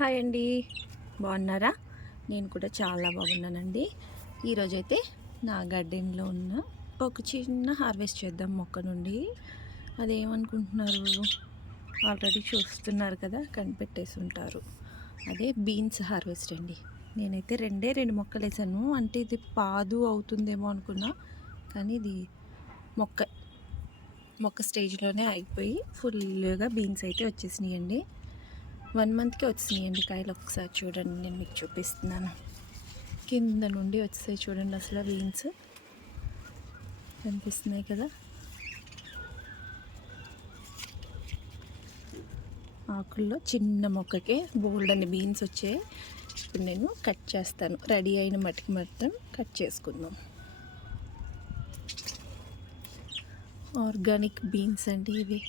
Hi అండి, బాగున్నారా? నేను కూడా చాలా బాగున్నానండి. ఈరోజైతే నా గార్డెన్లో ఉన్న ఒక చిన్న హార్వెస్ట్ చేద్దాం మొక్క నుండి. అదేమనుకుంటున్నారు? ఆల్రెడీ చూస్తున్నారు కదా, కనిపెట్టేసి ఉంటారు. అదే బీన్స్ హార్వెస్ట్ అండి. నేనైతే రెండు మొక్కలు వేసాను. అంటే ఇది పాదు అవుతుందేమో అనుకున్నా, కానీ ఇది మొక్క మొక్క స్టేజ్లోనే అయిపోయి ఫుల్గా బీన్స్ అయితే వచ్చేసినాయండి. 1 మంత్కి వచ్చినాయండి కాయలు. ఒకసారి చూడండి, నేను మీకు చూపిస్తున్నాను. కింద నుండి వచ్చాయి చూడండి, అసలు బీన్స్ కనిపిస్తున్నాయి కదా. ఆకుల్లో చిన్న మొక్కకే బోల్డ్ అని బీన్స్ వచ్చాయి. ఇప్పుడు నేను కట్ చేస్తాను. రెడీ అయిన మట్టికి మొత్తం కట్ చేసుకుందాం. ఆర్గానిక్ బీన్స్ అండి ఇవి.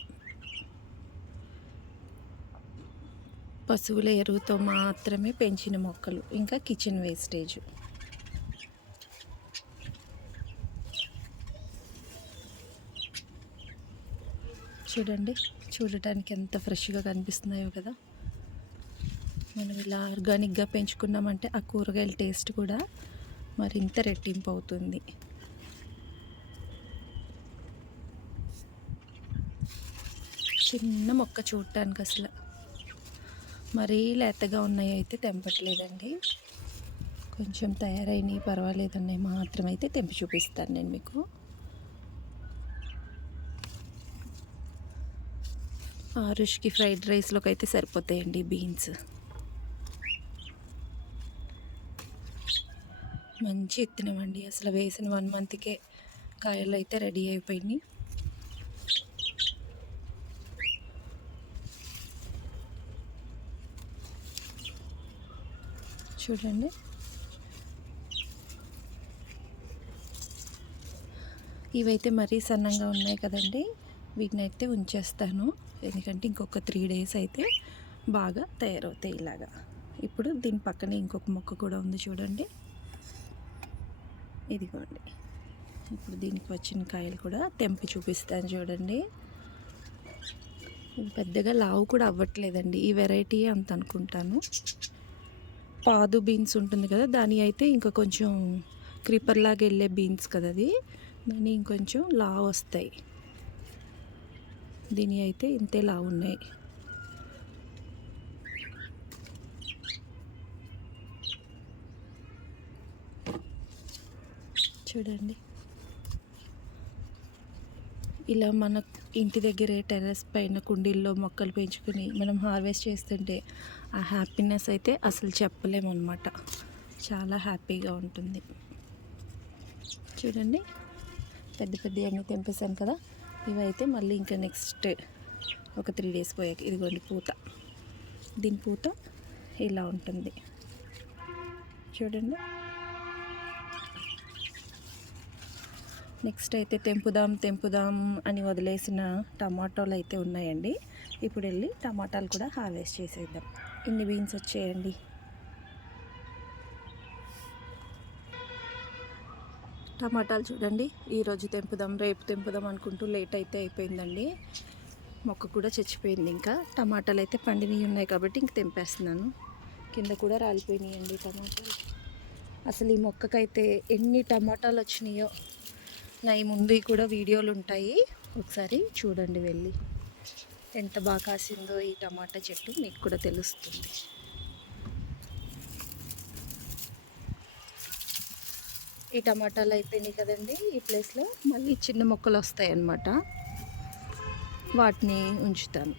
పశువుల ఎరువుతో మాత్రమే పెంచిన మొక్కలు, ఇంకా కిచెన్ వేస్టేజ్. చూడండి, చూడటానికి ఎంత ఫ్రెష్గా కనిపిస్తున్నాయో కదా. మనం ఇలా ఆర్గానిక్గా పెంచుకున్నామంటే ఆ కూరగాయల టేస్ట్ కూడా మరింత రెట్టింపు అవుతుంది. చిన్న మొక్క చూడటానికి అసలు మరీ లేతగా ఉన్నాయి అయితే తెంపట్లేదండి. కొంచెం తయారైనవి పర్వాలేదన్నాయి మాత్రమైతే తెంపి చూపిస్తాను నేను మీకు. ఆరుష్కి ఫ్రైడ్ రైస్లోకి అయితే సరిపోతాయండి బీన్స్. మంచి ఎత్తినమండి, అసలు వేసిన 1 మంత్కే కాయలు అయితే రెడీ అయిపోయినాయి. చూడండి, ఇవైతే మరీ సన్నంగా ఉన్నాయి కదండి. వీటిని అయితే ఉంచేస్తాను, ఎందుకంటే ఇంకొక 3 డేస్ అయితే బాగా తయారవుతాయి ఇలాగా. ఇప్పుడు దీని పక్కనే ఇంకొక మొక్క కూడా ఉంది చూడండి, ఇదిగోండి. ఇప్పుడు దీనికి వచ్చిన కాయలు కూడా తెంపి చూపిస్తాను చూడండి. పెద్దగా లావు కూడా అవ్వట్లేదండి ఈ వెరైటీ అంత అనుకుంటాను. పాదు బీన్స్ ఉంటుంది కదా, దాని అయితే ఇంకా కొంచెం క్రీపర్ లాగా వెళ్ళే బీన్స్ కదా అది, దాని ఇంకొంచెం లావు వస్తాయి. దీని అయితే ఇంతే లావు ఉన్నాయి. చూడండి, ఇలా మన ఇంటి దగ్గరే టెర్రస్ పైన కుండీల్లో మొక్కలు పెంచుకుని మనం హార్వెస్ట్ చేస్తుంటే ఆ హ్యాపీనెస్ అయితే అసలు చెప్పలేమన్నమాట. చాలా హ్యాపీగా ఉంటుంది. చూడండి, పెద్ద అన్నీ తెంపేసాను కదా. ఇవైతే మళ్ళీ ఇంకా నెక్స్ట్ ఒక 3 డేస్ పోయాక ఇదిగోండి పూత. దీని పూత ఇలా ఉంటుంది చూడండి. నెక్స్ట్ అయితే తెంపుదాం అని వదిలేసిన టమాటాలు అయితే ఉన్నాయండి. ఇప్పుడు వెళ్ళి టమాటాలు కూడా హార్వెస్ట్ చేసేద్దాం. ఇన్ని బీన్స్ వచ్చేయండి. టమాటాలు చూడండి, ఈరోజు తెంపుదాం రేపు తెంపుదాం అనుకుంటూ లేట్ అయితే అయిపోయిందండి. మొక్క కూడా చచ్చిపోయింది. ఇంకా టమాటాలు అయితే పండినవి ఉన్నాయి కాబట్టి ఇంక తెంపేస్తున్నాను. కింద కూడా రాలిపోయినాయండి టమాటాలు. అసలు ఈ మొక్కకైతే ఎన్ని టమాటాలు వచ్చినాయో. నా ఈ ముందు కూడా వీడియోలు ఉంటాయి, ఒకసారి చూడండి వెళ్ళి. ఎంత బాగా కాసిందో ఈ టమాటా చెట్టు మీకు కూడా తెలుస్తుంది. ఈ టమాటాలు అయిపోయినాయి కదండి. ఈ ప్లేస్లో మళ్ళీ చిన్న మొక్కలు వస్తాయి అన్నమాట, వాటిని ఉంచుతాను.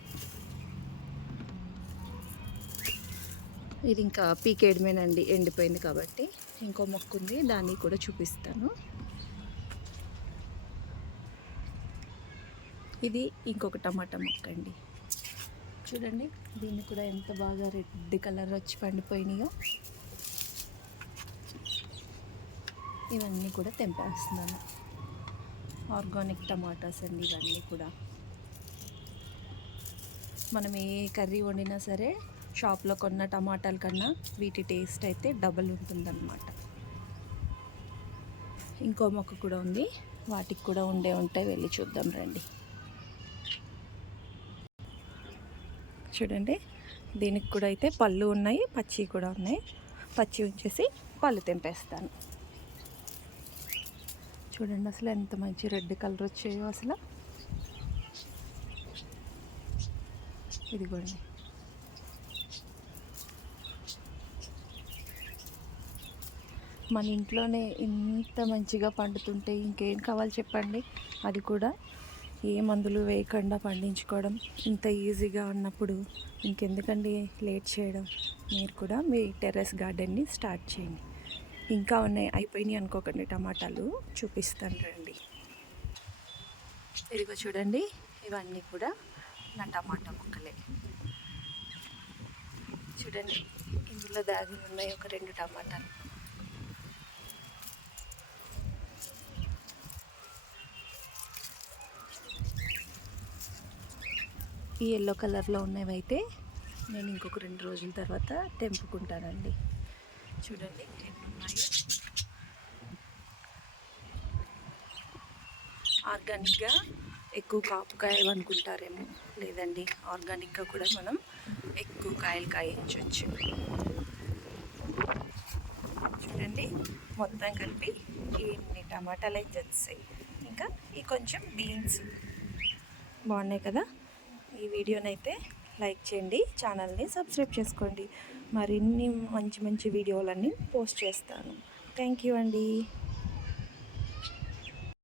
ఇది ఇంకా పీకేయడమేనండి, ఎండిపోయింది కాబట్టి. ఇంకో మొక్క ఉంది, దాన్ని కూడా చూపిస్తాను. ఇది ఇంకొక టమాటా మొక్క అండి. చూడండి, దీన్ని కూడా ఎంత బాగా రెడ్ కలర్ వచ్చి పండిపోయినాయో. ఇవన్నీ కూడా తెంపేస్తున్నాను. ఆర్గానిక్ టమాటాస్ అండి ఇవన్నీ కూడా. మనం ఏ కర్రీ వండినా సరే షాప్లో కొన్న టమాటాల కన్నా వీటి టేస్ట్ అయితే డబల్ ఉంటుందన్నమాట. ఇంకో మొక్క కూడా ఉంది, వాటికి కూడా ఉంటాయి, వెళ్ళి చూద్దాం రండి. చూడండి, దీనికి కూడా అయితే పళ్ళు ఉన్నాయి, పచ్చి కూడా ఉన్నాయి. పచ్చి ఉంచేసి పళ్ళు తెంపేస్తాను. చూడండి అసలు ఎంత మంచి రెడ్ కలర్ వచ్చాయో అసలు. ఇదిగోండి. మన ఇంట్లోనే ఇంత మంచిగా పండుతుంటే ఇంకేం కావాలి చెప్పండి. అది కూడా ఏ మందులు వేయకుండా పండించుకోవడం ఇంత ఈజీగా ఉన్నప్పుడు ఇంకెందుకండి లేట్ చేయడం. మీరు కూడా మీ టెర్రస్ గార్డెన్ని స్టార్ట్ చేయండి. ఇంకా ఉన్నాయి, అయిపోయినాయి అనుకోకండి. టమాటాలు చూపిస్తాను రండి. ఇదిగో చూడండి, ఇవన్నీ కూడా నా టమాటా ముక్కలే. చూడండి ఇందులో దాగి ఉన్నాయి ఒక 2 టమాటాలు. ఈ ఎల్లో కలర్లో ఉన్నవైతే నేను ఇంకొక 2 రోజుల తర్వాత తెంపుకుంటానండి. చూడండి ఎన్ని ఉన్నాయో. ఆర్గానిక్గా ఎక్కువ కాపు కాయవనుకుంటారేమో, లేదండి, ఆర్గానిక్గా కూడా మనం ఎక్కువ కాయలు కాయించవచ్చు. చూడండి మొత్తం కలిపి ఇన్ని టమాటాలు అయితే వచ్చాయి. ఇంకా ఈ కొంచెం బీన్స్ బాగున్నాయి కదా. ఈ వీడియోనైతే లైక్ చేయండి, ఛానల్ని సబ్స్క్రైబ్ చేసుకోండి. మరిన్ని మంచి మంచి వీడియోలన్నీ పోస్ట్ చేస్తాను. థ్యాంక్ యూ అండి.